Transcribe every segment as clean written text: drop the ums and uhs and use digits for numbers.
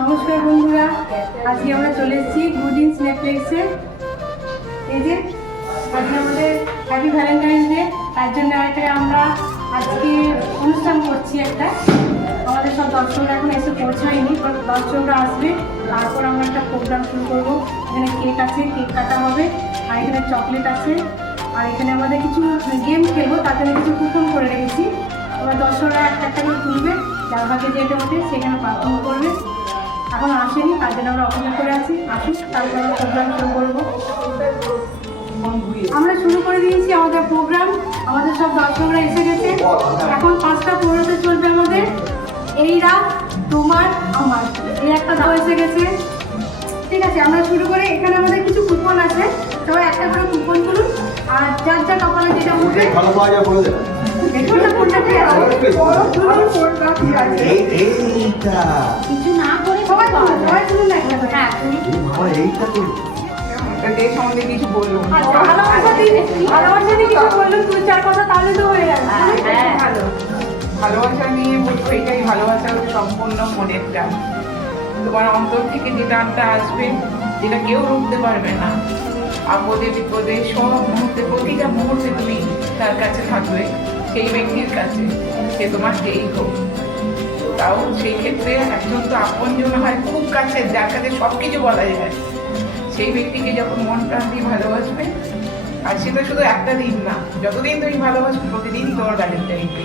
নমস্কার বন্ধুরা, আজকে আমরা চলে এসেছি গুডিন সিনেপ্লেক্সে। এই যে আজকে আমাদের হ্যাপি ভ্যালেন্টাইন্স ডে, তার জন্য আমরা আজকে অনুষ্ঠান করছি একটা। আমাদের সব দর্শকরা এখন এসে পৌঁছায়নি, দর্শকরা আসবে, তারপর আমরা একটা প্রোগ্রাম শুরু করবো। এখানে কেক আছে, কেক কাটা হবে, আর এখানে চকলেট আছে, আর এখানে আমাদের কিছু গেম খেলবো, তাতে কিছু কুপন করে রেখেছি। এবার দর্শকরা একটা একটা করে তুলবে, যার ভাগে যেটা ওঠে সেখানে পারফর্ম করবে। এখন আসেনি, তার জন্য আমরা অপেক্ষা করে আছি, আসুন তারপর আমরা প্রোগ্রাম শুরু করবো। আমরা শুরু করে দিয়েছি আমাদের প্রোগ্রাম, আমাদের সব দর্শকরা এসে গেছে। এখন 5টা পনেরোতে চলবে আমাদের এই রাত তোমার আমার, এই একটা দাও এসে গেছে। ঠিক আছে, আমরা শুরু করে। এখানে আমাদের কিছু কুপন আছে, সবাই একটা করে কুপন তুলুন, আর যার যা কপালে যেটা উঠবে কিছু না করে সবাই তুলুন না। হ্যাঁ, কিছু বললো, ভালোবাসা দিয়ে কিছু বললো, 2-4 কথা, তাহলে তো হয়ে যাবে। ভালো ভালোবাসা নিয়ে বলবো, এটাই ভালোবাসা সম্পূর্ণ মনের টান। তোমার অন্তর থেকে যে টানটা আসবে, যেটা কেউ রুখতে পারবে না। আপদে বিপদে সব মুহূর্তে, প্রতিটা মুহূর্তে তুমি তার কাছে থাকবে, সেই ব্যক্তির কাছে, সে তোমার যেই হোক। তাও সেই ক্ষেত্রে একজন তো আপনজন হয়, খুব কাছে, যার কাছে সব কিছু বলা যায়। সেই ব্যক্তিকে যখন মন প্রাণ দিয়ে ভালোবাসবে, আর সেটা শুধু একটা দিন না, যতদিন তুমি ভালোবাসবে প্রতিদিনই তোমার ভ্যালেন্টাইন ডে।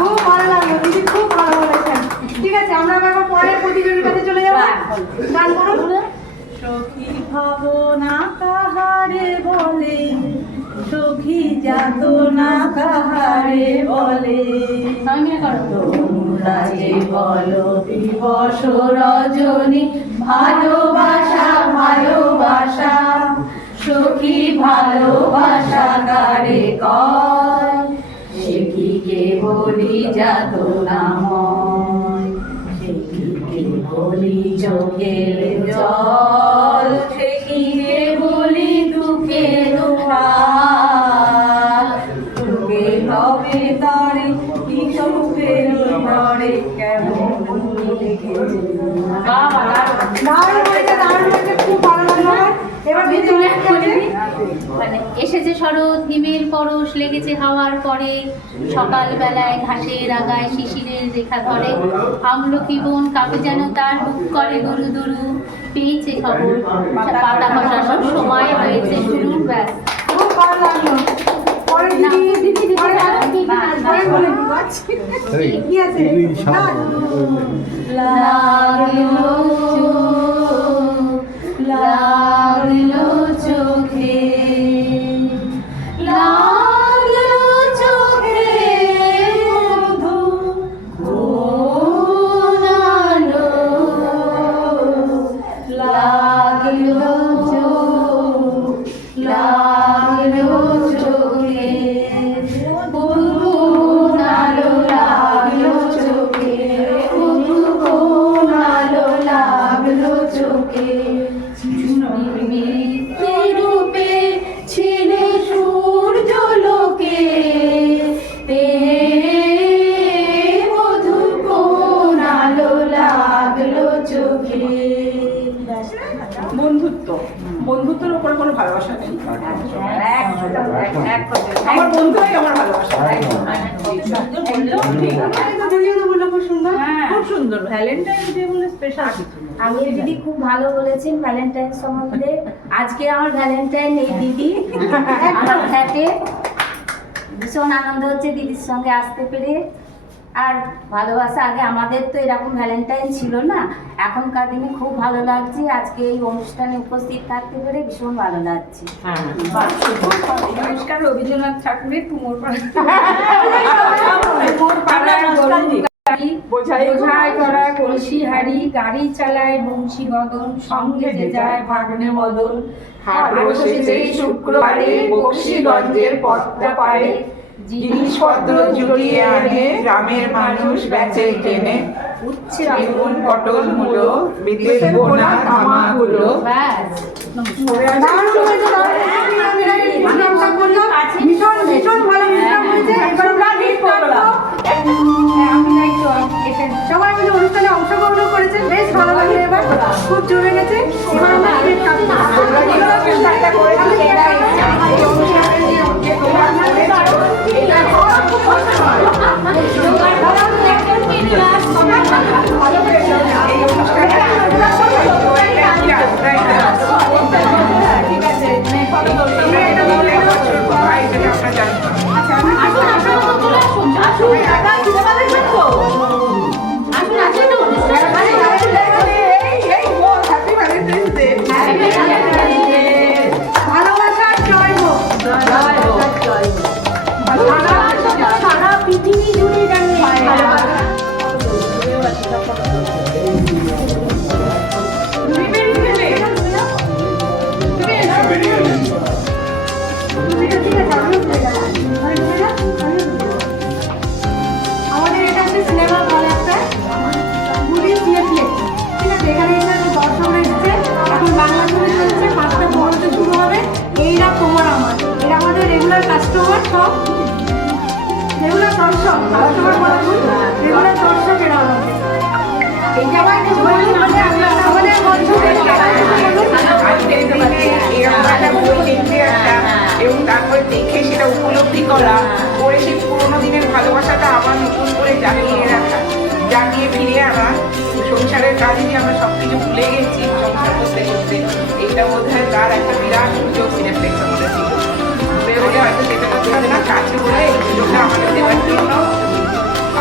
খুব ভালো লাগলো দিদি, খুব ভালো বলেছেন। ঠিক আছে, আমরা এবার পরের প্রতিযোগীর কাছে চলে যাবো। গান করুন। সখী ভাবনা কাহারে বলে, সখী যাতনা কাহারে বলে, তোমরা যে বলো দিবস রজনী, ভালোবাসা ভালোবাসা, সখী ভালোবাসা কারে কয়, সে কি কে বলি যাতনাময়, সে কি কে বলি চোখের জল, সে কি কে বলি দুঃখের প্রাণ, সুখে তবে তরে কি সুখের তরে কেমন খুব ভালো লাগলো। এবার মানে এসেছে শরৎ, হিমের পরশ লেগেছে হাওয়ার পরে, সকালবেলায় ঘাসের আগায় শিশিরের রেখা ধরে, আমলকি বন কাপে যেন তার বুক করে দুরু দুরু, পেয়েছে খবর পাতা খসানোর সময় হয়েছে শুরু। ব্যাস, খুব ভালো লাগলো। পরে কি আছে লাগলো চোখে, লাগলো চোখে মধু কোনালো, লাগলো লাগলো চোখে মধু কোনালো, লাগলো চোখে মধু কোনালো, লাগলো চোখে রূপে ছিলে সূর্য লোকে, মধু কোনালো, লাগলো চোখে। বন্ধুত্ব, বন্ধুত্বের উপরে কোনো ভালোবাসা নেই। আমার বন্ধুরাই আমার ভালোবাসা। খুব সুন্দর, খুব সুন্দর। ভ্যালেন্টাইন ডে বলে স্পেশাল কিছু নেই। আমি দিদি খুব ভালো বলেছেন ভ্যালেন্টাইন সম্বন্ধে। আজকে আমার ভ্যালেন্টাইন এই দিদি আমার ফ্ল্যাটে, ভীষণ আনন্দ হচ্ছে দিদির সঙ্গে আসতে পেরে। আর ভালোবাসা, আগে আমাদের তো এরকম ভ্যালেন্টাইন ছিল না, এখনকার দিনে খুব ভালো লাগছে। আজকে এই অনুষ্ঠানে উপস্থিত থাকতে পেরে ভীষণ ভালো লাগছে। নমস্কার, রবীন্দ্রনাথ ঠাকুরের তুমোর বোঝাই করা কলসি হাড়ি, গাড়ি চালায় বংশী গদন, সঙ্গে যে যায় ভাগ্নে মদন, হাট বসেছে শুক্রবারে, বক্সিগঞ্জের পথটা পারে, জিনিসপত্র জুটিয়ে আনে, গ্রামের মানুষ বেচে কেনে, উচ্ছে বেগুন পটল মূলো, বিদেশ বোনা তামাগুলো। ব্যাস, ভীষণ ভালো হয়েছে। এবার আমরা সবাই মিলে অনুষ্ঠানে অংশগ্রহণ করেছেন, বেশ ভালো লাগে। রেগুলার কাস্টমার সব রেগুলার দর্শক কাস্টমার বলা ভুল রেগুলার দর্শক এরা আমাদের এই জায়গায় আমাদের মঞ্চ আজকের দিনে এরকম একটা বই দেখতে আসা এবং তারপর দেখে সেটা উপলব্ধি করা করে সেই পুরোনো দিনের ভালোবাসাটা আবার নতুন করে জাগিয়ে ফিরে আনা সংসারের কাজে যে আমরা সবকিছু ভুলে গেছি সংসার করতে করতে এইটা বোধ হয় তার একটা বিরাট সুযোগ সিনেপ্লেক্স আমাদের ছিল ভুলে গেলে হয়তো সেটা করতে হবে না কাছে বলে এই সুযোগটা আমাদের দেওয়ার জন্য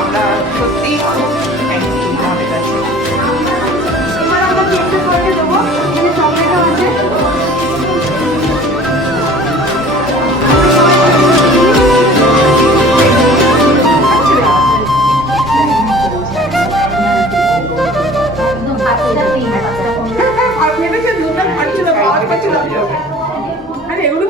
আমরা সত্যিই খুব থ্যাংক ইউ আমাদের কাছে এবার আমরা চেষ্টা করে দেবো এখানে চকলেটও আছে আর ভেবেছে দুটো খাচ্ছিল খাওয়ার পাচ্ছিল আরে এগুলো